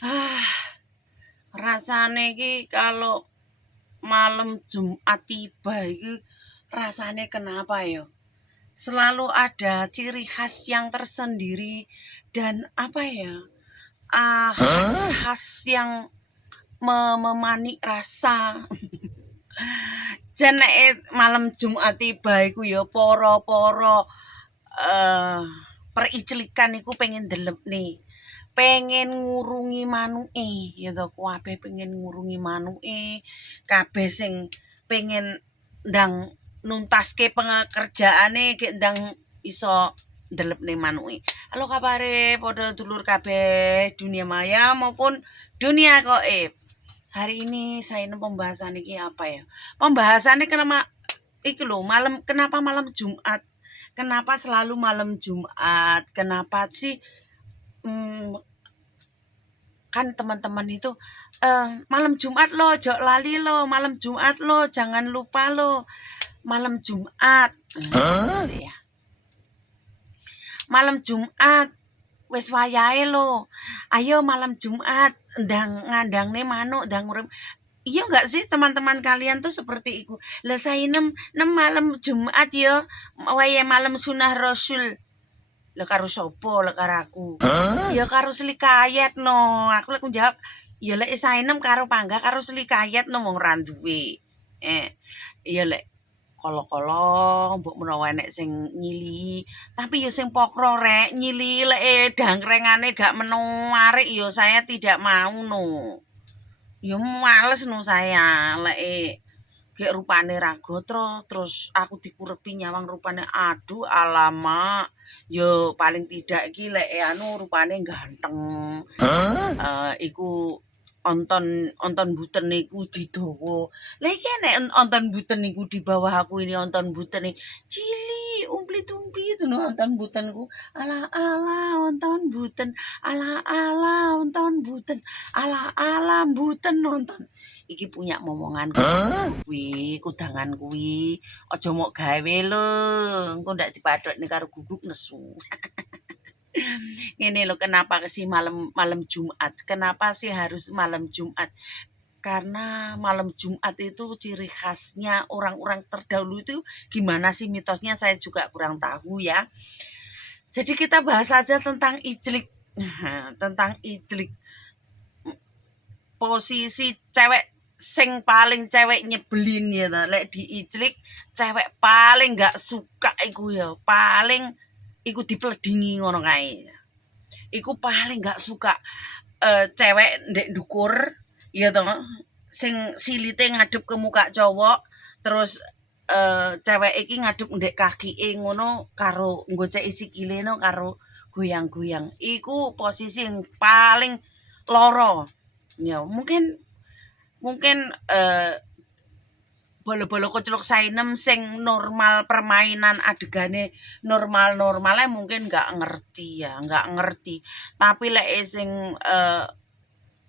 Ah, rasane iki kalau malam Jumat tiba iki rasane kenapa ya? Selalu ada ciri khas yang tersendiri dan apa ya? Khas yang memanik rasa. Jenenge malam Jumat tiba iku ya para-para periclikan iku pengen ndelep nih. Pengen ngurungi manuke ya to, kabeh pengen ngurungi manuke, kabeh sing pengen ndang nuntaske pengerjaane gek ndang iso ndelepne manuke. Halo kabare padha dulur kabeh dunia maya maupun dunia gaib. Hari ini saya pembahasan iki apa ya? Pembahasannya kenapa malam Jumat? Kenapa selalu malam Jumat? Kenapa sih kan teman-teman itu malam Jumat lo, jok lali lo, malam Jumat lo, jangan lupa lo, malam Jumat. Gitu ya. Malam Jumat wis wayahe lo. Ayo malam Jumat ndang ngandangne manuk ndang urip. Iya enggak sih teman-teman kalian tuh seperti itu. Lah saya nem malam Jumat ya, wayahe malam sunah Rasul. Lah karo sapa? Lah karo aku. Ya karo Slikayat no. Aku lek njawab, ya lek saenem karo Pangga karo Slikayat no wong ra duwe. Ya lek kala-kala mbok menawa enek sing nyili, tapi ya sing pokro rek nyili lek dangkrengane gak meno arek ya saya tidak mau no. Ya males no saya lek gek rupane ra gotro terus aku dikurepi nyawang rupane aduh alamak yo paling tidak iki lek rupane ganteng iku onton buten iku didawa. Lah iki nek onton buten iku di bawah aku ini onton buten cilik umplit-umplit ngono onton butenku. Ala-ala onton buten, ala-ala onton buten, ala-ala buten nonton. Iki punya momongan kuwi, kudangan kuwi. Aja mok gawe lho, engko ndak dipathokne karo guguk nesu. Ini loh kenapa sih malam Jumat? Kenapa sih harus malam Jumat? Karena malam Jumat itu ciri khasnya orang-orang terdahulu itu gimana sih mitosnya saya juga kurang tahu ya. Jadi kita bahas saja tentang ijlik. Tentang ijlik. Posisi cewek sing paling cewek nyebelin ya to. Lek di ijlik cewek paling gak suka iku ya. Paling iku dipledingi ngono kae. Iku paling gak suka cewek ndek dukur ya toh sing silite ngadep ke muka cowok terus cewek iki ngadep ndek kakike ngono karo nggoceki sikile no karo goyang-goyang. Iku posisi yang paling loro. Ya, mungkin bolo-bolo koclok sainem sing normal permainan adegane normal-normalnya mungkin nggak ngerti. Tapi lek sing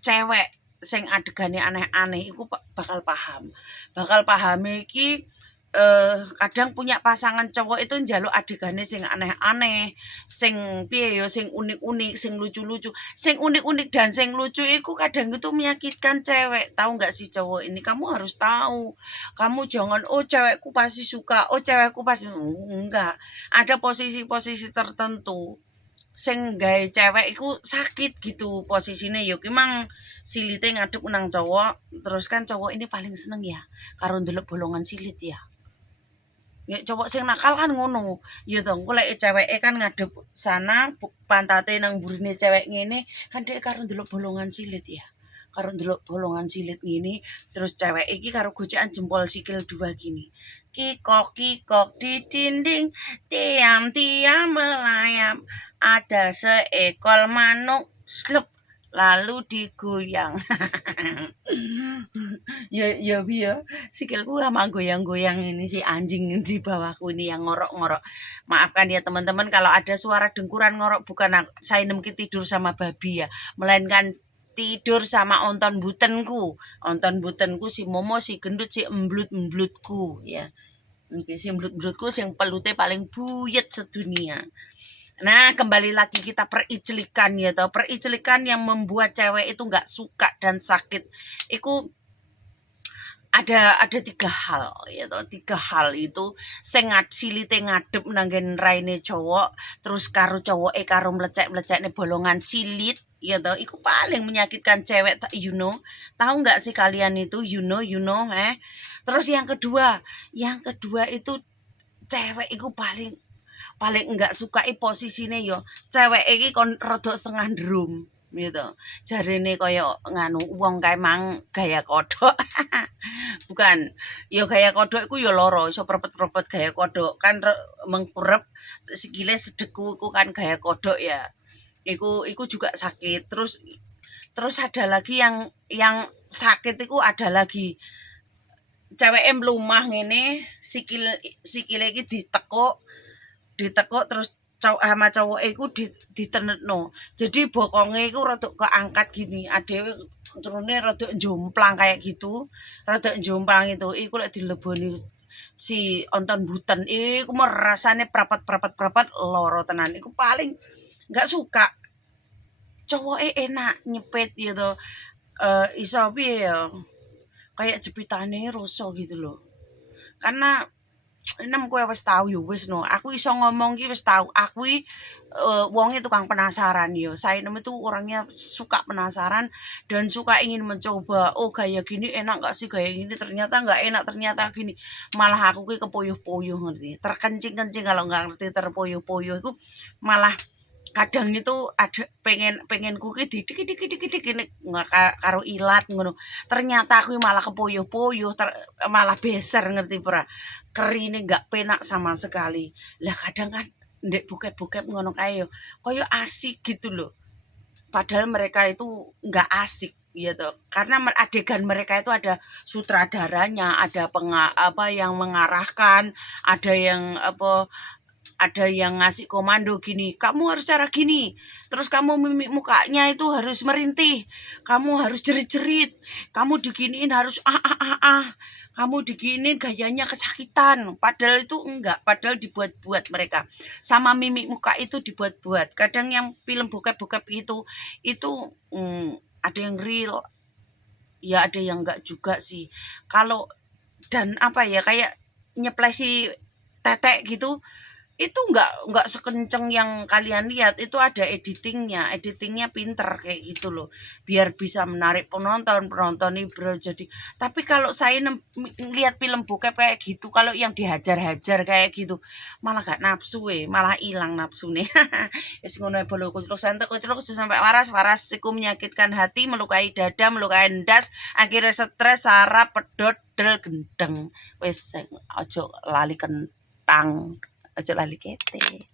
cewek sing adegane aneh-aneh iku bakal paham. Bakal paham iki kadang punya pasangan cowok itu njaluk adegane sing aneh-aneh, sing piye ya sing unik-unik, sing lucu-lucu. Sing unik-unik dan sing lucu itu kadang itu menyakitkan cewek. Tahu nggak sih cowok ini? Kamu harus tahu. Kamu jangan oh cewekku pasti suka, oh cewekku pasti enggak. Ada posisi-posisi tertentu sing gawe cewek iku sakit gitu posisine yo memang silite ngadep nang cowok terus kan cowok ini paling seneng ya karo ndelok bolongan silit ya. Ya cowok sing nakal kan ngono. Ya to, engko lek ceweke kan ngadep sana pantate nang burine cewek ngene kan dhek karo ndelok bolongan silit ya. Karo ndelok bolongan silit ngene terus cewek iki karo gocekan jempol sikil dua gini. Kikok di dinding tiam-tiam melayap ada seekor manuk slep lalu digoyang. ya sikilku sama goyang-goyang ini si anjing di bawahku ini yang ngorok-ngorok. Maafkan ya teman-teman kalau ada suara dengkuran ngorok bukan saya nemki tidur sama babi ya, melainkan tidur sama onton butenku si Momo si gendut si emblut-emblutku ya. Si emblut-emblutku sing pelute paling buyet sedunia. Nah, kembali lagi kita periclikan ya toh. Periclikan yang membuat cewek itu nggak suka dan sakit. Itu ada 3 hal ya toh. 3 hal itu sing silite ngadep nanggen raine cowok, terus karo cowoke karo mlecek-mlecekne bolongan silit ya toh. Iku paling menyakitkan cewek, tahu nggak sih kalian itu, Terus yang kedua itu cewek itu paling paling enggak sukai posisine yo cewek iki kon rada setengah ndrum gitu. Jarine kaya nganu wong kae mang gaya kodok. Bukan, yo gaya kodok iku yo loro, iso prepet-prepet gaya kodok kan mengkurep sikile sedeku iku kan gaya kodok ya. Iku juga sakit. Terus ada lagi yang sakit iku ada lagi. Ceweke mlumah ngene, sikile iki ditekuk terus sama cowok iku ditenetno. Jadi bokonge iku rada keangkat gini. Adewe turune rada jomplang kayak gitu. Rada jomplang itu. Iku lek dileboni si onton buten iku rasane prapet loro tenan. Iku paling nggak suka. Cowoke enak nyepet gitu. Iso piye ya? Kayak jepitane rasa gitu loh. Karena kowe wis tau ya wis no. Aku iso ngomong ki wis tau. Aku wonge tukang penasaran ya. Sainem itu orangnya suka penasaran dan suka ingin mencoba. Oh gaya gini enak gak sih, gaya gini ternyata nggak enak, ternyata gini. Malah aku ki kepoyuh-poyuh ngerti. Terkencing-kencing kalau nggak ngerti terpoyuh-poyuh itu malah kadang itu ada pengen kuki dikit ini karo ilat ngono. Ternyata aku malah kepoyuh-poyuh, malah beser ngerti pra. Kerine nggak penak sama sekali. Lah kadang kan ndek bokep-bokep ngono kae yo koyo asik gitu loh. Padahal mereka itu nggak asik gitu. Karena adegan mereka itu ada sutradaranya, ada apa yang mengarahkan, ada yang ngasih komando gini, kamu harus cara gini, terus kamu mimik mukanya itu harus merintih, kamu harus jerit-jerit, kamu diginiin harus kamu diginiin gayanya kesakitan, padahal itu enggak, padahal dibuat-buat mereka, sama mimik muka itu dibuat-buat. Kadang yang film bokep-bokep itu ada yang real, ya ada yang enggak juga sih. Kalau dan apa ya kayak nyeplesi tetek gitu itu nggak sekenceng yang kalian lihat. Itu ada editingnya pinter kayak gitu loh, biar bisa menarik penonton nih bro. Jadi tapi kalau saya lihat film bokep kayak gitu, kalau yang dihajar-hajar kayak gitu malah gak nafsu malah hilang nafsu nih. Wis ngono bolo kucluk sampai waras iku menyakitkan hati, melukai dada, melukai ndas, akhirnya stres, sarap, pedot, del, gendeng. Wis aja lali kentang. Aja lali kete.